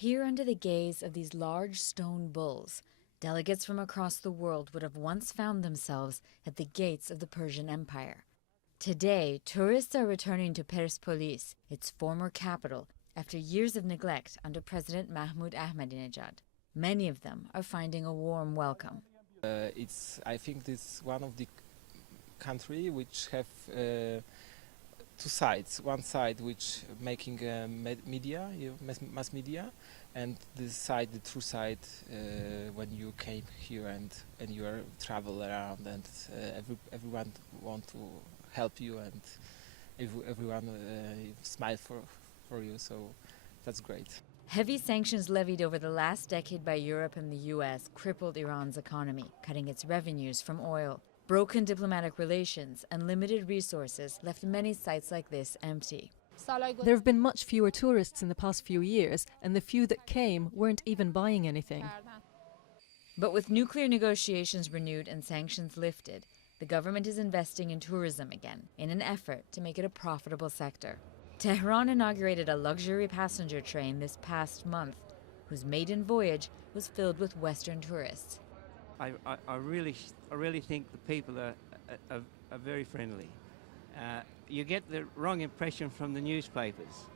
Here, under the gaze of these large stone bulls, delegates from across the world would have once found themselves at the gates of the Persian Empire. Today, tourists are returning to Persepolis, its former capital, after years of neglect under President Mahmoud Ahmadinejad. Many of them are finding a warm welcome. I think this one of the country which have two sides. One side which making media, mass media, and this side, the true side, when you came here and you are travel around and everyone want to help you and everyone smile for you. So that's great. Heavy sanctions levied over the last decade by Europe and the US crippled Iran's economy, cutting its revenues from oil. Broken diplomatic relations and limited resources left many sites like this empty. There have been much fewer tourists in the past few years, and the few that came weren't even buying anything. But with nuclear negotiations renewed and sanctions lifted, the government is investing in tourism again in an effort to make it a profitable sector. Tehran inaugurated a luxury passenger train this past month, whose maiden voyage was filled with Western tourists. I really think the people are very friendly. You get the wrong impression from the newspapers.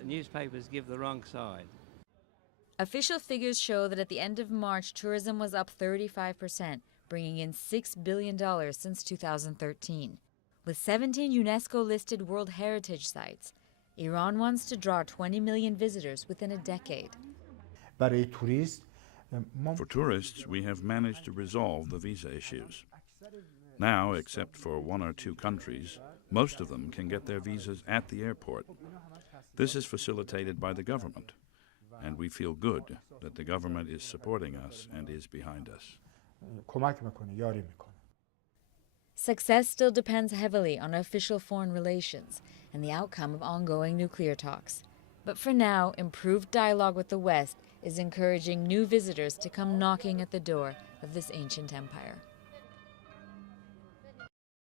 The newspapers give the wrong side. Official figures show that at the end of March, tourism was up 35%, bringing in $6 billion since 2013. With 17 UNESCO-listed World Heritage Sites, Iran wants to draw 20 million visitors within a decade. For tourists, we have managed to resolve the visa issues. Now, except for one or two countries, most of them can get their visas at the airport. This is facilitated by the government, and we feel good that the government is supporting us and is behind us. Success still depends heavily on official foreign relations and the outcome of ongoing nuclear talks. But for now, improved dialogue with the West is encouraging new visitors to come knocking at the door of this ancient empire.